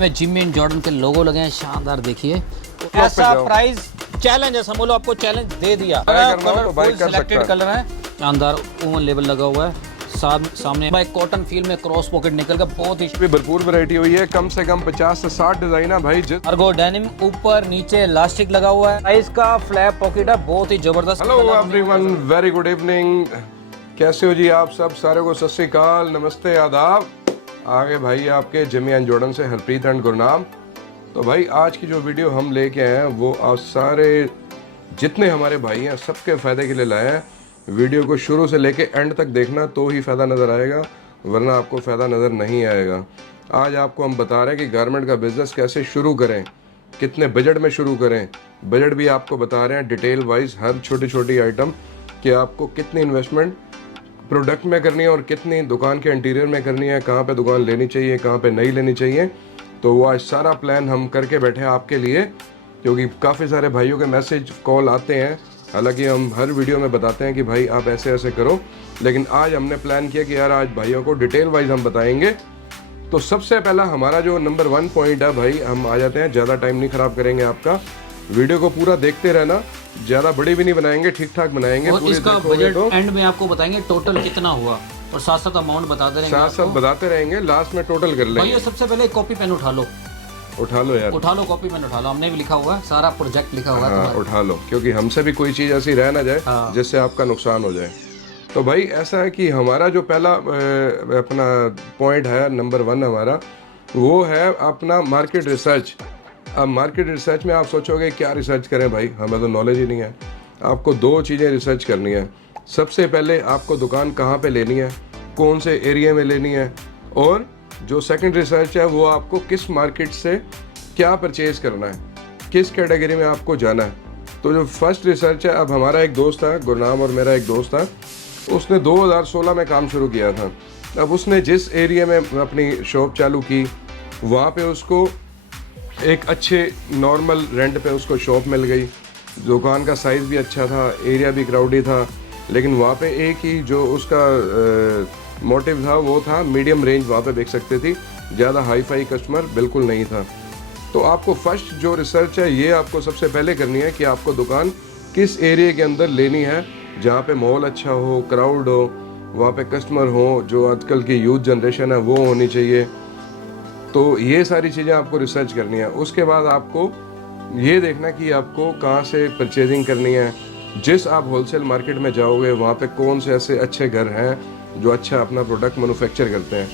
में Jimmy and Jordan के लोगो लगे हैं, शानदार। देखिए ऐसा प्राइस चैलेंज है, समझ लो आपको चैलेंज दे दिया। सिलेक्टेड कलर है, शानदार ओवन लेबल लगा हुआ है। सामने भाई कॉटन फील में क्रॉस पॉकेट निकल कर बहुत ही भरपूर वैरायटी हुई है। कम से कम 50 से 60 डिजाइन है भाई। अर्गो डेनिम, ऊपर नीचे इलास्टिक लगा हुआ है। इसका फ्लैप पॉकेट है, बहुत ही जबरदस्त। Hello everyone, very good evening. कैसे हो जी आप सब? सारे को सत श्री अकाल, नमस्ते, आदाब। आगे भाई आपके जिमी एंड जॉर्डन से हरप्रीत एंड गुरनाम। तो भाई आज की जो वीडियो हम लेके आए हैं वो आप सारे जितने हमारे भाई हैं सबके फ़ायदे के लिए लाए हैं। वीडियो को शुरू से लेके एंड तक देखना तो ही फ़ायदा नज़र आएगा, वरना आपको फ़ायदा नज़र नहीं आएगा। आज आपको हम बता रहे हैं कि गारमेंट का बिज़नेस कैसे शुरू करें, कितने बजट में शुरू करें। बजट भी आपको बता रहे हैं डिटेल वाइज, हर छोटी छोटी आइटम कि आपको कितनी इन्वेस्टमेंट प्रोडक्ट में करनी है और कितनी दुकान के इंटीरियर में करनी है, कहाँ पे दुकान लेनी चाहिए, कहाँ पे नहीं लेनी चाहिए। तो वो आज सारा प्लान हम करके बैठे हैं आपके लिए, क्योंकि काफ़ी सारे भाइयों के मैसेज कॉल आते हैं। हालांकि हम हर वीडियो में बताते हैं कि भाई आप ऐसे ऐसे करो, लेकिन आज हमने प्लान किया कि यार आज भाइयों को डिटेल वाइज हम बताएंगे। तो सबसे पहला हमारा जो नंबर 1 पॉइंट है भाई, हम आ जाते हैं। ज़्यादा टाइम नहीं ख़राब करेंगे आपका, वीडियो को पूरा देखते रहना। ज़्यादा बड़ी भी नहीं बनाएंगे, ठीक ठाक बनाएंगे। और इसका बजट तो एंड में आपको बताएंगे टोटल कितना हुआ, और साथ साथ अमाउंट बताते रहेंगे, साथ साथ बताते रहेंगे, लास्ट में टोटल कर लेंगे। भाई सबसे पहले कॉपी पेन उठा लो, उठा लो यार, उठा लो कॉपी पेन उठा लो। हमने भी लिखा हुआ है, सारा प्रोजेक्ट लिखा हुआ है। उठा लो, क्योंकि हमसे भी कोई चीज़ ऐसी रह ना जाए जिससे आपका नुकसान हो जाए। तो भाई ऐसा है कि हमारा जो पहला अपना पॉइंट है, नंबर 1 हमारा, वो है अपना मार्केट रिसर्च। अब मार्केट रिसर्च में आप सोचोगे क्या रिसर्च करें भाई, हमें तो नॉलेज ही नहीं है। आपको 2 चीज़ें रिसर्च करनी है। सबसे पहले आपको दुकान कहाँ पे लेनी है, कौन से एरिया में लेनी है, और जो सेकंड रिसर्च है वो आपको किस मार्केट से क्या परचेज करना है, किस कैटेगरी में आपको जाना है। तो जो फर्स्ट रिसर्च है, अब हमारा एक दोस्त है गुरनाम और मेरा एक दोस्त है, उसने 2016 में काम शुरू किया था। अब उसने जिस एरिया में अपनी शॉप चालू की, वहाँ पे उसको एक अच्छे नॉर्मल रेंट पे उसको शॉप मिल गई। दुकान का साइज़ भी अच्छा था, एरिया भी क्राउडी था, लेकिन वहाँ पे एक ही जो उसका मोटिव था वो था मीडियम रेंज वहाँ पे बेच सकते थी, ज़्यादा हाई फाई कस्टमर बिल्कुल नहीं था। तो आपको फर्स्ट जो रिसर्च है ये आपको सबसे पहले करनी है कि आपको दुकान किस एरिया के अंदर लेनी है, जहाँ पे माहौल अच्छा हो, क्राउड हो, वहाँ पे कस्टमर हो, जो आजकल की यूथ जनरेशन है वो होनी चाहिए। तो ये सारी चीज़ें आपको रिसर्च करनी है। उसके बाद आपको ये देखना कि आपको कहाँ से परचेजिंग करनी है। जिस आप होलसेल मार्केट में जाओगे वहाँ पे कौन से ऐसे अच्छे घर हैं जो अच्छा अपना प्रोडक्ट मैन्युफैक्चर करते हैं।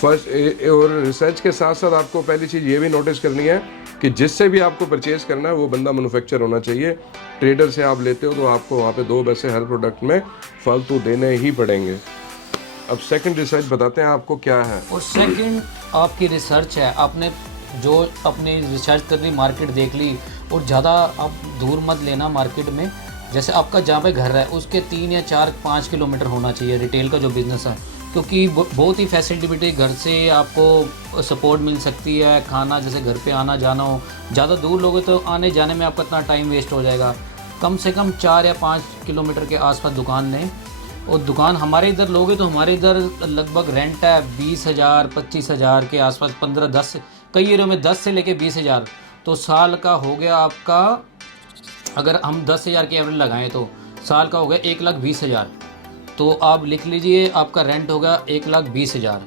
फर्स्ट और रिसर्च के साथ साथ आपको पहली चीज़ ये भी नोटिस करनी है कि जिससे भी आपको परचेज़ करना है वो बंदा मैन्युफैक्चर होना चाहिए। ट्रेडर से आप लेते हो तो आपको वहाँ पे 2 पैसे हर प्रोडक्ट में फालतू देने ही पड़ेंगे। अब सेकंड रिसर्च बताते हैं आपको क्या है। और सेकंड आपकी रिसर्च है, आपने जो अपनी रिसर्च कर ली, मार्केट देख ली, और ज़्यादा आप दूर मत लेना मार्केट में। जैसे आपका जहाँ पे घर है उसके 3 या 4-5 किलोमीटर होना चाहिए रिटेल का जो बिज़नेस है, क्योंकि बहुत ही फैसिलिटी घर से आपको सपोर्ट मिल सकती है। खाना जैसे घर पे आना जाना हो, ज़्यादा दूर लोगे तो आने जाने में आपका इतना टाइम वेस्ट हो जाएगा। कम से कम 4 या 5 किलोमीटर के आसपास दुकान लें। और दुकान हमारे इधर लोगे तो हमारे इधर लगभग रेंट है 20,000 25,000 के आसपास, 15-10, कई एरियो में 10 से लेके 20,000। तो साल का हो गया आपका, अगर हम 10,000 की एवरेज लगाएं तो साल का हो गया 1,20,000। तो आप लिख लीजिए आपका रेंट होगा 1,20,000।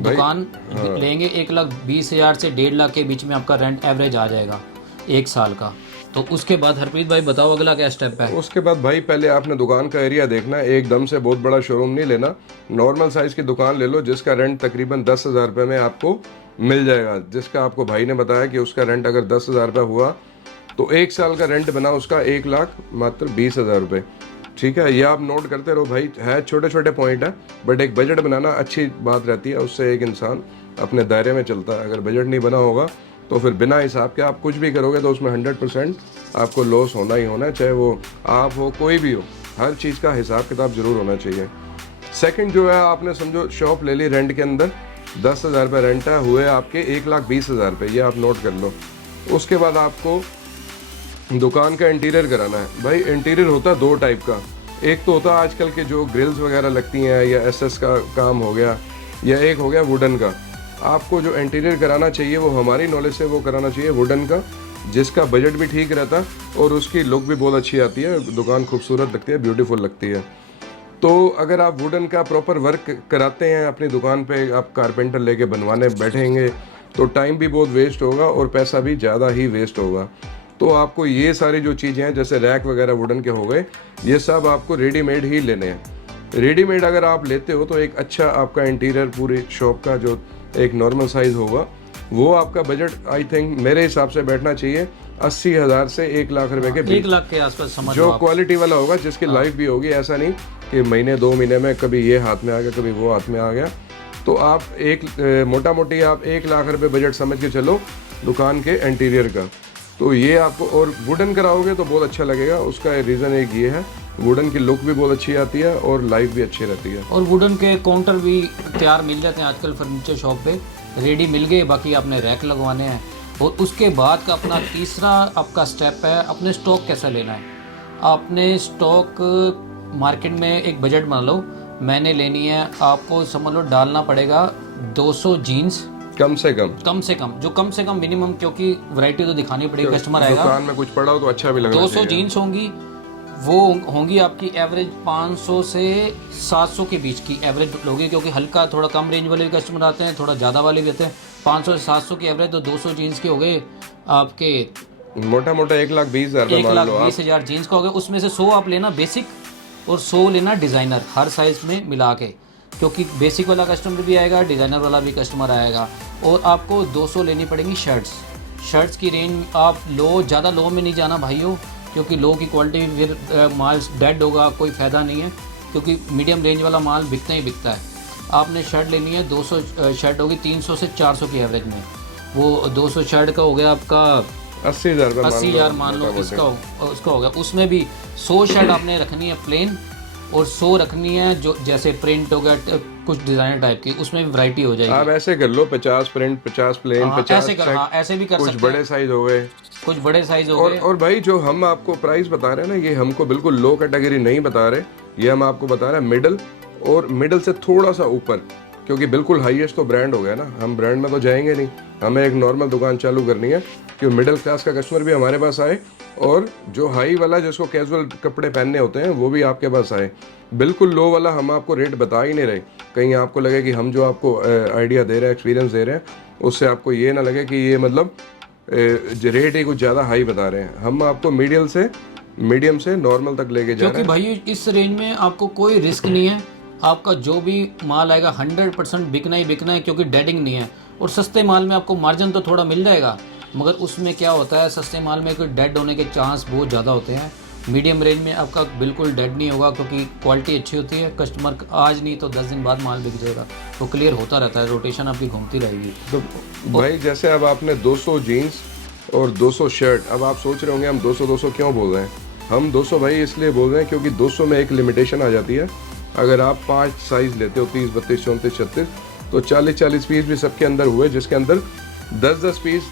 दुकान लेंगे 1,20,000 से 1.5 लाख के बीच में आपका रेंट एवरेज आ जाएगा 1 साल का। तो उसके बाद हरप्रीत भाई बताओ अगला क्या स्टेप है। उसके बाद भाई पहले आपने दुकान का एरिया देखना है। एकदम से बहुत बड़ा शोरूम नहीं लेना, नॉर्मल साइज़ की दुकान ले लो जिसका रेंट तकरीबन 10,000 रुपये में आपको मिल जाएगा। जिसका आपको भाई ने बताया कि उसका रेंट अगर 10,000 रुपये हुआ तो 1 साल का रेंट बना उसका 1,20,000 रुपये। ठीक है, ये आप नोट करते रहो भाई। है छोटे छोटे पॉइंट है, बट एक बजट बनाना अच्छी बात रहती है, उससे एक इंसान अपने दायरे में चलता है। अगर बजट नहीं बना होगा तो फिर बिना हिसाब के आप कुछ भी करोगे तो उसमें 100% आपको लॉस होना ही होना है, चाहे वो आप हो कोई भी हो। हर चीज़ का हिसाब किताब ज़रूर होना चाहिए। सेकंड जो है, आपने समझो शॉप ले ली रेंट के अंदर, 10,000 रुपये रेंट है, हुए आपके 1,20,000 रुपये, ये आप नोट कर लो। उसके बाद आपको दुकान का इंटीरियर कराना है। भाई इंटीरियर होता है 2 टाइप का। एक तो होता है आजकल के जो ग्रिल्स वगैरह लगती हैं, या एसएस का काम हो गया, या एक हो गया वुडन का। आपको जो इंटीरियर कराना चाहिए वो हमारी नॉलेज से वो कराना चाहिए वुडन का, जिसका बजट भी ठीक रहता है और उसकी लुक भी बहुत अच्छी आती है, दुकान खूबसूरत लगती है, ब्यूटीफुल लगती है। तो अगर आप वुडन का प्रॉपर वर्क कराते हैं अपनी दुकान पे, आप कारपेंटर लेके बनवाने बैठेंगे तो टाइम भी बहुत वेस्ट होगा और पैसा भी ज़्यादा ही वेस्ट होगा। तो आपको ये सारी जो चीज़ें हैं जैसे रैक वगैरह वुडन के हो गए, ये सब आपको रेडीमेड ही लेने हैं। रेडीमेड अगर आप लेते हो तो एक अच्छा आपका इंटीरियर पूरी शॉप का जो एक नॉर्मल साइज़ होगा, वो आपका बजट आई थिंक मेरे हिसाब से बैठना चाहिए 80,000 से 1 लाख रुपए के बीच। 1 लाख के आसपास समझ जो लो आप। क्वालिटी वाला होगा, जिसकी लाइफ भी होगी, ऐसा नहीं कि महीने 2 महीने में कभी ये हाथ में आ गया कभी वो हाथ में आ गया। तो आप मोटा मोटी आप 1 लाख रुपए बजट समझ के चलो दुकान के इंटीरियर का। तो ये आपको, और वुडन कराओगे तो बहुत अच्छा लगेगा। उसका रीज़न एक ये है, वुडन की लुक भी बहुत अच्छी आती है और लाइफ भी अच्छी रहती है। और वुडन के काउंटर भी तैयार मिल जाते हैं आजकल फर्नीचर शॉप पे, रेडी मिल गए, बाकी आपने रैक लगवाने हैं। और उसके बाद का अपना तीसरा आपका स्टेप है अपने स्टॉक कैसा लेना है। आपने स्टॉक मार्केट में एक बजट बना लो, मैंने लेनी है, आपको समझ लो डालना पड़ेगा 200 जीन्स कम से कम जो कम से कम मिनिमम, क्योंकि वैरायटी तो दिखानी पड़ेगी, कस्टमर आएगा। दुकान में कुछ पड़ा हो तो अच्छा भी लगना 200 जीन्स होंगी, वो होंगी आपकी एवरेज 500 से 700 के बीच की एवरेज होगी, क्योंकि हल्का थोड़ा कम रेंज वाले भी कस्टमर आते हैं, थोड़ा ज़्यादा वाले भी आते हैं। 500 से 700 की एवरेज, तो 200 जीन्स के हो गए आपके मोटा 1,20,000 मान लो आप। 1,20,000 जीन्स का हो गया। उसमें से 100 आप लेना बेसिक और 100 लेना डिज़ाइनर, हर साइज़ में मिला के, क्योंकि बेसिक वाला कस्टमर भी आएगा, डिज़ाइनर वाला भी कस्टमर आएगा। और आपको 200 लेनी पड़ेंगी शर्ट्स की रेंज। आप ज़्यादा लो में नहीं जाना भाइयों, क्योंकि लो की क्वालिटी फिर माल डेड होगा, कोई फ़ायदा नहीं है, क्योंकि मीडियम रेंज वाला माल बिकता ही बिकता है। आपने शर्ट लेनी है 200 शर्ट होगी 300 से 400 की एवरेज में। वो 200 शर्ट का हो गया आपका 80,000 मान लो, उसका हो गया। उसमें भी 100 शर्ट आपने रखनी है प्लेन, और 100 रखनी है जो जैसे प्रिंट हो गया कुछ डिज़ाइनर टाइप की, उसमें भी वैरायटी हो जाएगी। आप ऐसे कर लो 50 प्रिंट 50 प्लेन 50 ऐसे भी कर सकते हैं। कुछ बड़े साइज हो गए, कुछ बड़े साइज हो गए। और भाई जो हम आपको प्राइस बता रहे हैं ना, ये हमको बिल्कुल लो कैटेगरी नहीं बता रहे, ये हम आपको बता रहे हैं मिडल, और मिडल से थोड़ा सा ऊपर, क्योंकि बिल्कुल हाईएस्ट तो ब्रांड हो गया ना, हम ब्रांड में तो जाएंगे नहीं, हमें एक नॉर्मल दुकान चालू करनी है कि मिडिल क्लास का कस्टमर भी हमारे पास आए, और जो हाई वाला जिसको कैजुअल कपड़े पहनने होते हैं वो भी आपके पास आए। बिल्कुल लो वाला हम आपको रेट बता ही नहीं रहे, कहीं आपको लगे कि हम जो आपको आइडिया दे रहे हैं, एक्सपीरियंस दे रहे हैं, उससे आपको ये ना लगे कि ये मतलब रेट ही कुछ ज़्यादा हाई बता रहे हैं। हम आपको मीडियम से नॉर्मल तक लेके जा रहे हैं, क्योंकि भाई इस रेंज में आपको कोई रिस्क नहीं है, आपका जो भी माल आएगा 100% बिकना ही बिकना है, क्योंकि डेडिंग नहीं है। और सस्ते माल में आपको मार्जिन तो थोड़ा मिल जाएगा, मगर उसमें क्या होता है, सस्ते माल में कोई डेड होने के चांस बहुत ज़्यादा होते हैं। मीडियम रेंज में आपका बिल्कुल डेड नहीं होगा, क्योंकि क्वालिटी अच्छी होती है, कस्टमर आज नहीं तो 10 दिन बाद माल बिक जाएगा, तो क्लियर होता रहता है, रोटेशन आपकी घूमती रहेगी। तो भाई जैसे अब आपने 200 जीन्स और 200 शर्ट, अब आप सोच रहे होंगे हम 200 क्यों बोल रहे हैं। हम 200 भाई इसलिए बोल रहे हैं क्योंकि 200 में एक लिमिटेशन आ जाती है। अगर आप 5 साइज़ लेते हो 30, 32, 34, 36, तो 40 पीस भी सबके अंदर हुए, जिसके अंदर 10 पीस,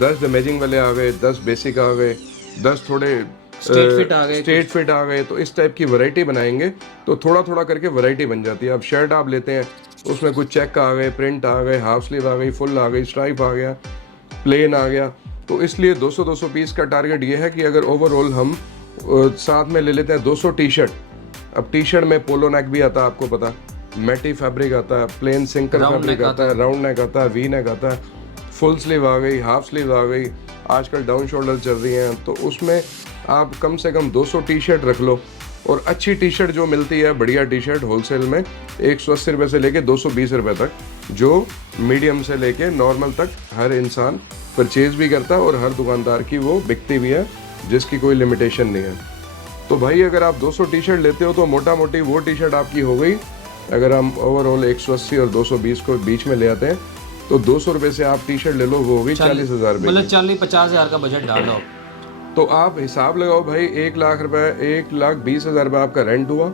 10 डैमेजिंग वाले आ गए, 10 बेसिक आ गए, 10 थोड़े स्ट्रेट फिट आ गए। तो इस टाइप की वैरायटी बनाएंगे तो थोड़ा थोड़ा करके वैरायटी बन जाती है। अब शर्ट आप लेते हैं, उसमें कुछ चेक आ गए, प्रिंट आ गए, हाफ स्लीव आ गई, फुल आ गई, स्ट्राइप आ गया, प्लेन आ गया। तो इसलिए 200 पीस का टारगेट ये है कि अगर ओवरऑल हम साथ में ले लेते हैं 200 टी शर्ट। अब टी शर्ट में पोलो नेक भी आता है, आपको पता, मैटी फैब्रिक आता है, प्लेन सिंकल फैब्रिक आता है, राउंड नेक आता है, वी नेक आता है, फुल स्लीव आ गई, हाफ स्लीव आ गई, आजकल डाउन शोल्डर चल रही हैं। तो उसमें आप कम से कम 200 टी शर्ट रख लो। और अच्छी टी शर्ट जो मिलती है, बढ़िया टी शर्ट होलसेल में 180 रुपये से लेके 220 रुपये तक, जो मीडियम से लेके नॉर्मल तक हर इंसान परचेज भी करता है और हर दुकानदार की वो बिकती भी है, जिसकी कोई लिमिटेशन नहीं है। तो भाई अगर आप 200 टी शर्ट लेते हो तो मोटा मोटी वो टी शर्ट आपकी हो गई। अगर हम ओवरऑल 180 और 220 को बीच में ले आते हैं तो 200 रुपये से आप टी शर्ट ले लो, वो हो गई 40,000 रुपये, मतलब 40-50,000 का बजट डाल दो। तो आप हिसाब लगाओ भाई, 1 लाख रुपए, 1,20,000 रुपये आपका रेंट हुआ,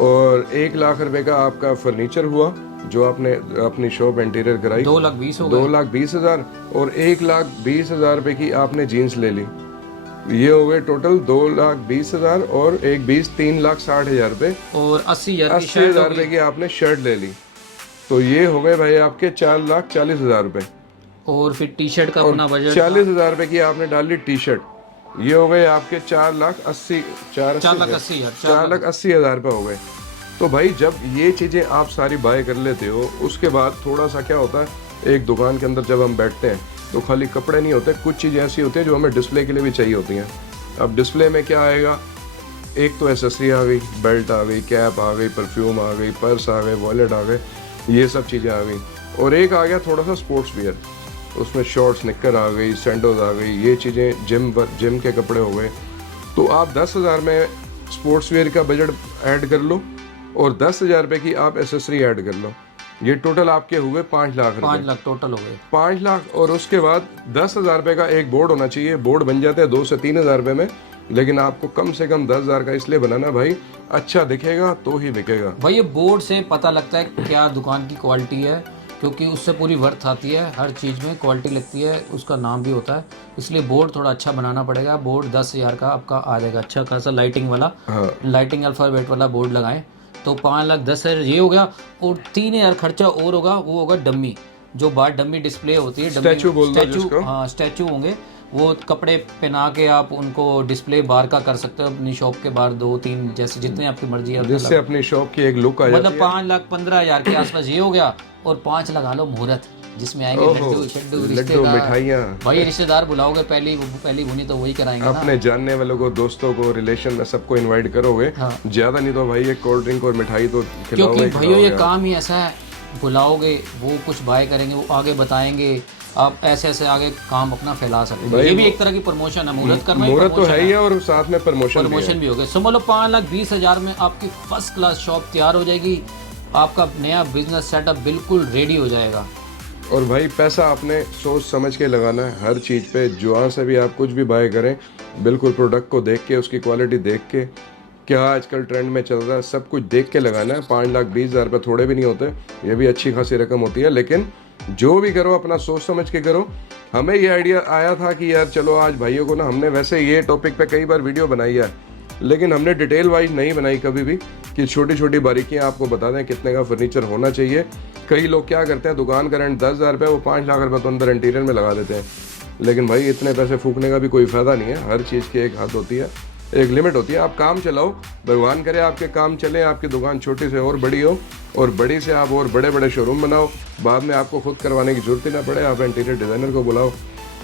और 1 लाख रुपए का आपका फर्नीचर हुआ जो आपने अपनी शॉप इंटीरियर कराई, 2,20,000, और 1,20,000 रुपये की आपने जीन्स ले ली। ये हो गए टोटल 2,20,000 और 1,20,000 3,60,000 रुपये, और 80,000 रुपये की आपने शर्ट ले ली। तो ये हो गए भाई आपके 4,40,000 रुपये। और फिर टी शर्ट का अपना बजट 40,000 रुपये की आपने डाल ली टी शर्ट, ये हो गए आपके 4,80,000 4,80,000 रुपये हो गए। तो भाई जब ये चीज़ें आप सारी बाय कर लेते हो, उसके बाद थोड़ा सा क्या होता है, एक दुकान के अंदर जब हम बैठते हैं तो खाली कपड़े नहीं होते, कुछ चीज़ें ऐसी होती हैं जो हमें डिस्प्ले के लिए भी चाहिए होती हैं। अब डिस्प्ले में क्या आएगा, एक तो एसेसरी आ गई, बेल्ट आ गई, कैप आ गई, परफ्यूम आ गई, पर्स आ गए, वॉलेट आ गए, ये सब चीज़ें आ गई। और एक आ गया थोड़ा सा स्पोर्ट्स वियर, उसमें शॉर्ट्स निक्कर आ गई, सैंडोज आ गई, ये चीज़ें जिम के कपड़े हो गए। तो आप 10,000 में स्पोर्ट्स वियर का बजट ऐड कर लो और 10,000 रुपये की आप एसेसरी ऐड कर लो, ये टोटल आपके हुए 5 लाख रुपए। 5 लाख टोटल हो गए। 5 लाख। और उसके बाद 10,000 रुपये का एक बोर्ड होना चाहिए। बोर्ड बन जाते हैं 2 से 3,000 रुपये में, लेकिन आपको कम से कम 10,000 का इसलिए बनाना भाई, अच्छा दिखेगा तो ही बिकेगा भाई। ये बोर्ड से पता लगता है क्या दुकान की क्वालिटी है, क्योंकि उससे पूरी वर्थ आती है, हर चीज़ में क्वालिटी लगती है, उसका नाम भी होता है। इसलिए बोर्ड थोड़ा अच्छा बनाना पड़ेगा। बोर्ड 10,000 का आपका आ जाएगा, अच्छा खासा लाइटिंग वाला। हाँ। लाइटिंग अल्फाबेट वाला बोर्ड लगाएं तो 5,10,000 ये हो गया। और 3,000 खर्चा और होगा, वो होगा डम्मी, जो बाहर डम्मी डिस्प्ले होती है, स्टैचू बोलते हैं जिसको। हाँ स्टैचू होंगे, वो कपड़े पहना के आप उनको डिस्प्ले बाहर का कर सकते हो अपनी शॉप के बाहर, 2-3 जैसे जितने आपकी मर्जी है, जिससे अपनी शॉप की एक लुक आ जाती है। मतलब 5,15,000 के आसपास ये हो गया। और 5 लगा लो मुहूर्त, जिसमें आएंगे लड्डू शड्डू रिश्तेदार, मिठाइयाँ। भाई रिश्तेदार बुलाओगे, पहली बुनी तो वही कराएंगे ना। अपने जानने वालों को, दोस्तों को, रिलेशन में सबको इनवाइट करोगे। हाँ। ज्यादा नहीं तो भाई एक कोल्ड ड्रिंक और मिठाई तो खिलाओगे। क्योंकि भाइयों ये काम ही ऐसा है, बुलाओगे वो कुछ बाय करेंगे, वो आगे बताएंगे, आप ऐसे ऐसे आगे काम अपना फैला सकते हैं। ये भी एक तरह की प्रमोशन है, मुहूर्त करना। मुहूर्त तो है ही है और साथ में प्रमोशन भी हो गया। समझ लो 5,20,000 में आपकी फर्स्ट क्लास शॉप तैयार हो जाएगी, आपका नया बिजनेस सेटअप बिल्कुल रेडी हो जाएगा। और भाई पैसा आपने सोच समझ के लगाना है हर चीज़ पे। जहाँ से भी आप कुछ भी बाय करें, बिल्कुल प्रोडक्ट को देख के, उसकी क्वालिटी देख के, क्या आजकल ट्रेंड में चल रहा है, सब कुछ देख के लगाना है। 5,20,000 रुपये थोड़े भी नहीं होते, ये भी अच्छी खासी रकम होती है। लेकिन जो भी करो अपना सोच समझ के करो। हमें ये आइडिया आया था कि यार चलो आज भाइयों को ना, हमने वैसे ये टॉपिक पे कई बार वीडियो बनाई है, लेकिन हमने डिटेल वाइज नहीं बनाई कभी भी, कि छोटी छोटी बारीकियाँ आपको बता दें कितने का फर्नीचर होना चाहिए। कई लोग क्या करते हैं, दुकान का रेंट 10,000 रुपये, वो 5 लाख रुपये तो अंदर इंटीरियर में लगा देते हैं। लेकिन भाई इतने पैसे फूकने का भी कोई फ़ायदा नहीं है। हर चीज़ की एक हद होती है, एक लिमिट होती है। आप काम चलाओ, भगवान करे आपके काम चले, आपकी दुकान छोटी से और बड़ी हो, और बड़ी से आप और बड़े बड़े शोरूम बनाओ। बाद में आपको खुद करवाने की जरूरत ही ना पड़े, आप इंटीरियर डिज़ाइनर को बुलाओ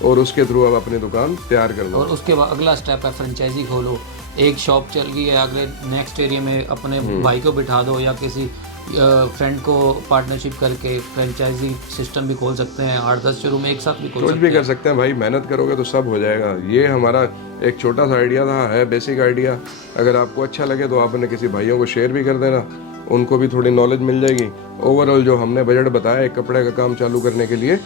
और उसके थ्रू आप अपनी दुकान तैयार कर लो। और उसके बाद अगला स्टेप है फ्रेंचाइजी खोलो। एक शॉप चल गई है, अगले नेक्स्ट एरिया में अपने भाई को बिठा दो या किसी फ्रेंड को पार्टनरशिप करके फ्रेंचाइजी सिस्टम भी खोल सकते हैं। 8-10 शोरूम एक साथ भी खोल सकते हैं। कुछ भी कर सकते हैं भाई, मेहनत करोगे तो सब हो जाएगा। ये हमारा एक छोटा सा आइडिया था, है बेसिक आइडिया। अगर आपको अच्छा लगे तो आपने किसी भाइयों को शेयर भी कर देना, उनको भी थोड़ी नॉलेज मिल जाएगी। ओवरऑल जो हमने बजट बताया एक कपड़े का काम चालू करने के लिए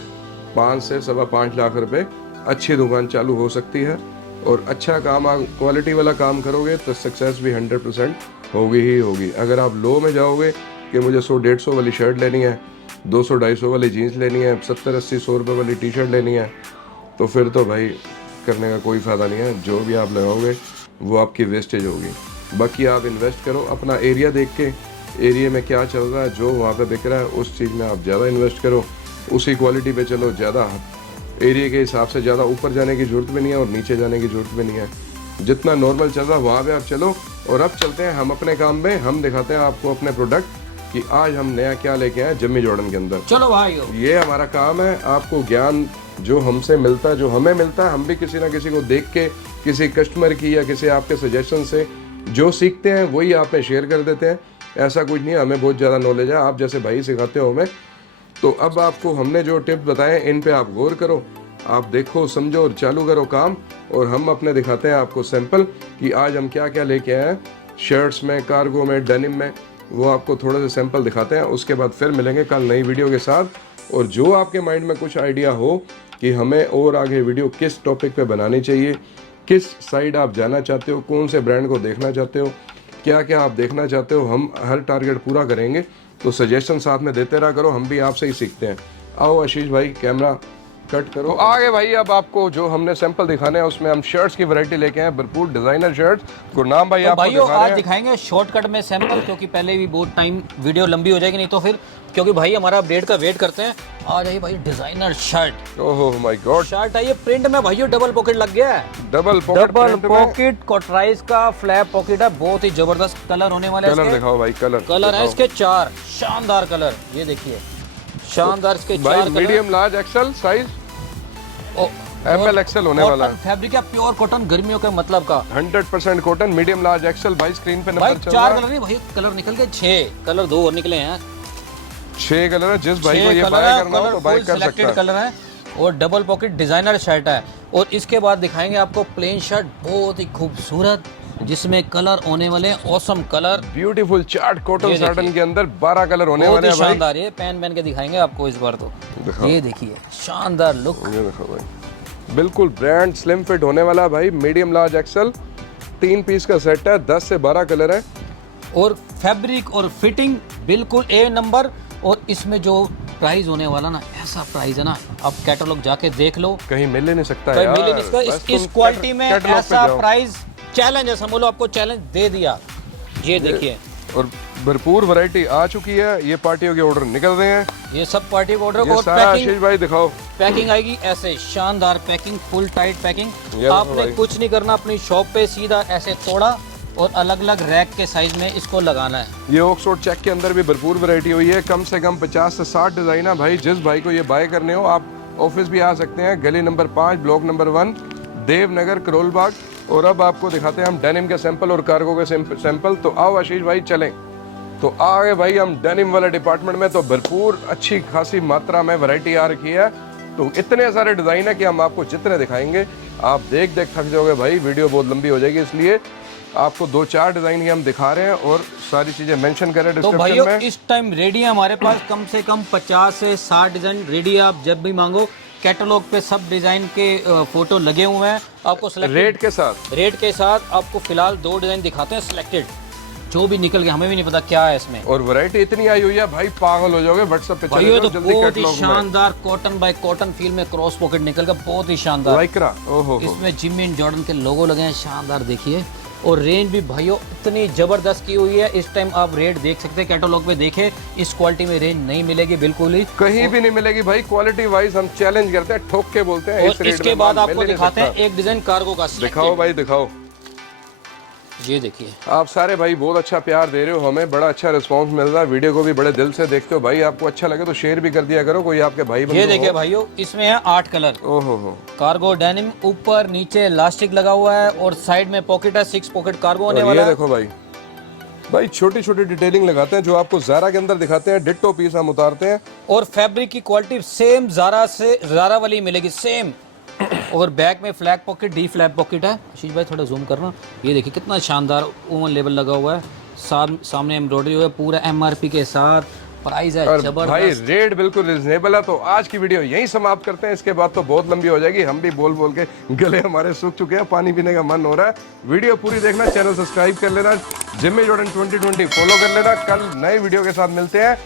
5 से 5.25 लाख रुपए, अच्छी दुकान चालू हो सकती है। और अच्छा काम, क्वालिटी वाला काम करोगे तो सक्सेस भी 100% होगी ही होगी। अगर आप लो में जाओगे कि मुझे 100-150 वाली शर्ट लेनी है, 200-250 वाली जीन्स लेनी है, 70-80-100 रुपये वाली टी शर्ट लेनी है, तो फिर तो भाई करने का कोई फ़ायदा नहीं है। जो भी आप लगाओगे वो आपकी वेस्टेज होगी। बाकी आप इन्वेस्ट करो अपना एरिया देख के, एरिया में क्या चल रहा है, जो वहाँ पे बिक रहा है उस चीज़ में आप ज़्यादा इन्वेस्ट करो, उसी क्वालिटी पे चलो। ज़्यादा एरिया के हिसाब से ज़्यादा ऊपर जाने की ज़रूरत भी नहीं है और नीचे जाने की ज़रूरत भी नहीं है। जितना नॉर्मल चल रहा है वहाँ पे आप चलो। और अब चलते हैं हम अपने काम में, हम दिखाते हैं आपको अपने प्रोडक्ट कि आज हम नया क्या लेके आए जम्मी जॉर्डन के अंदर। चलो भाई, ये हमारा काम है। आपको ज्ञान जो हमसे मिलता है, जो हमें मिलता है, हम भी किसी ना किसी को देख के, किसी कस्टमर की या किसी आपके सजेशन से जो सीखते हैं वही आप में शेयर कर देते हैं। ऐसा कुछ नहीं है, हमें बहुत ज़्यादा नॉलेज है, आप जैसे भाई सिखाते हो हमें। तो अब आपको हमने जो टिप्स बताए इन पे आप गौर करो, आप देखो, समझो और चालू करो काम। और हम अपने दिखाते हैं आपको सैंपल कि आज हम क्या क्या लेके आए हैं, शर्ट्स में, कार्गो में, डेनिम में, वो आपको थोड़ा सा सैंपल दिखाते हैं। उसके बाद फिर मिलेंगे कल नई वीडियो के साथ। और जो आपके माइंड में कुछ आइडिया हो कि हमें और आगे वीडियो किस टॉपिक पे बनानी चाहिए, किस साइड आप जाना चाहते हो, कौन से ब्रांड को देखना चाहते हो, क्या क्या आप देखना चाहते हो, हम हर टारगेट पूरा करेंगे। तो सजेशन साथ में देते रहा करो, हम भी आपसे ही सीखते हैं। आओ आशीष भाई, कैमरा कट करो। आगे भाई अब आपको जो हमने सैंपल दिखाने हैं उसमें हम शर्ट्स की वैरायटी लेके आए, भरपूर डिजाइनर शर्ट्स। गुरनाम भाई तो आपको भाइयों दिखा रहे आज हैं। दिखाएंगे शॉर्टकट में सैंपल, क्योंकि पहले भी बहुत टाइम वीडियो लंबी हो जाएगी, नहीं तो फिर क्योंकि भाई हमारा अपडेट का वेट करते हैं। आ जाइए भाई डिजाइनर शर्ट। ओहो माय गॉड, शर्ट है ये प्रिंट में भाइयों, डबल पॉकेट लग गया है। डबल डबल पॉकेट कॉटराइज का फ्लैप पॉकेट है, बहुत ही जबरदस्त कलर होने वाला है। कलर दिखाओ भाई, कलर है इसके 4 शानदार कलर, ये देखिए शानदार इसके 4 भाई। Colour. Medium large XL size, M L XL होने वाला है। फैब्रिक है प्योर कॉटन, गर्मियों के मतलब का 100% कॉटन, मीडियम लार्ज एक्सेल। भाई स्क्रीन पे भाई नंबर चल 4 रहा कलर है। नहीं भाई, कलर निकल गए 6 कलर, 2 और निकले हैं। 6 कलर है। जिस भाई को ये बाय करना हो तो बाय कर सकता है। कलर है और डबल पॉकेट डिजाइनर शर्ट है। और इसके बाद दिखाएंगे आपको प्लेन शर्ट, बहुत ही खूबसूरत, जिसमें कलर होने वाले awesome colour, beautiful chart cotton ये साटन के अंदर 12 कलर होने बहुत वाले ही हैं भाई। शानदार। ये पहन के दिखाएंगे आपको इस बार तो। दिखाओ। ये देखिए शानदार लुक, ये देखो भाई, बिल्कुल ब्रांड स्लिम फिट होने वाला है भाई। मीडियम लार्ज एक्सेल 3 पीस का सेट है, 10 से 12 कलर है। और फैब्रिक और फिटिंग बिल्कुल ए नंबर। और इसमें जो प्राइस होने वाला ना, ऐसा प्राइस है ना, आप कैटलॉग जाके देख लो, कहीं मिल ही नहीं सकता कहीं यार। मिल ही नहीं सकता। बस इस तुम क्वालिटी में कैटलॉग पे ऐसा जाओ। प्राइस चैलेंज है, समझ लो आपको चैलेंज दे दिया। ये देखिए, और भरपूर वैरायटी आ चुकी है। ये पार्टियों के ऑर्डर निकल रहे हैं। ये सब पार्टी का ऑर्डर। ये और सारा आशीष भाई दिखाओ। पैकिंग आएगी ऐसे शानदार पैकिंग, फुल टाइट पैकिंग। ये देखो आपने भाई। कुछ नहीं करना, अपनी शॉप पे सीधा ऐसे तोड़ा और अलग अलग रैक के साइज में इसको लगाना है। ये ऑक्सफोर्ड चेक के अंदर भी भरपूर वैरायटी हुई है। कम से कम 50 से 60 डिजाइन है भाई। जिस भाई को ये बाय करने हो आप ऑफिस भी आ सकते हैं, गली number 5 block number 1 Devnagar Karol Bagh. और अब आपको दिखाते हैं हम डेनिम के सैंपल और कार्गो के सैंपल। तो आओ आशीष भाई चलें। तो आगे भाई हम डेनिम वाले डिपार्टमेंट में तो भरपूर अच्छी खासी मात्रा में वैरायटी आ रखी है। तो इतने सारे डिजाइन है कि हम आपको जितने दिखाएंगे आप देख देख थक जाओगे भाई, वीडियो बहुत लंबी हो जाएगी। इसलिए आपको 2-4 डिजाइन ही हम दिखा रहे हैं और सारी चीजें मेंशन करें तो डिस्क्रिप्शन भाइयों में। इस टाइम रेडी है हमारे पास कम से कम 50 से 60 डिजाइन रेडी है। आप जब भी मांगो, कैटलॉग पे सब डिजाइन के फोटो लगे हुए हैं। आपको रेट के साथ आपको फिलहाल 2 डिजाइन दिखाते हैं सिलेक्टेड, जो भी निकल गया, हमें भी नहीं पता क्या है इसमें। और वैरायटी इतनी आई हुई है भाई, पागल हो जाओगे। व्हाट्सएप पे चले भाइयों जाओ तो जल्दी बहुत ही कैटलॉग में। शानदार कॉटन बाय कॉटन फील में क्रॉस पॉकेट निकल गया, बहुत ही शानदार। लाइक्रा, ओहो इसमें जिमी एंड जॉर्डन के लोगो लगे हैं, शानदार देखिए। और रेंज भी भाइयों इतनी जबरदस्त की हुई है। इस टाइम आप रेट देख सकते हैं, कैटलॉग पे देखें, इस क्वालिटी में रेंज नहीं मिलेगी बिल्कुल ही, कहीं भी नहीं मिलेगी भाई। क्वालिटी वाइज हम चैलेंज करते हैं, ठोक के बोलते हैं। और इसके बाद आपको दिखाते हैं एक डिजाइन कार्गो का। दिखाओ भाई दिखाओ। ये देखिए, आप सारे भाई बहुत अच्छा प्यार दे रहे हो, हमें बड़ा अच्छा रिस्पांस मिल रहा है। वीडियो को भी बड़े दिल से देखते हो भाई। आपको अच्छा लगे तो शेयर भी कर दिया करो, कोई आपके भाई बंधु ये देखिए हो। भाइयों, इसमें है 8 कलर। ओहो हो। कार्गो डेनिम, ऊपर नीचे इलास्टिक लगा हुआ है और साइड में पॉकेट है, 6 पॉकेट कार्गो होने और वाला ये है। देखो भाई, भाई छोटी छोटी डिटेलिंग लगाते हैं जो आपको ज़ारा के अंदर दिखाते हैं। डिट्टो पीस हम उतारते हैं। और फैब्रिक की क्वालिटी सेम ज़ारा वाली मिलेगी, सेम। और बैक में flag pocket, D flag pocket है। आशीष भाई थोड़ा जूम करना, ये देखिए कितना शानदार ओवन लेवल लगा हुआ है। सामने एम्ब्रॉयडरी हुआ है, पूरा MRP के साथ। प्राइस है और जबरदस्त भाई रेट बिल्कुल रिजनेबल है। तो आज की वीडियो यहीं समाप्त करते हैं, इसके बाद तो बहुत लंबी हो जाएगी। हम भी बोल बोल के गले हमारे सूख चुके हैं, पानी पीने का मन हो रहा है। वीडियो पूरी देखना, चैनल सब्सक्राइब कर लेना, जिमी जॉर्डन 2020 फॉलो कर लेना। कल नए वीडियो के साथ मिलते हैं।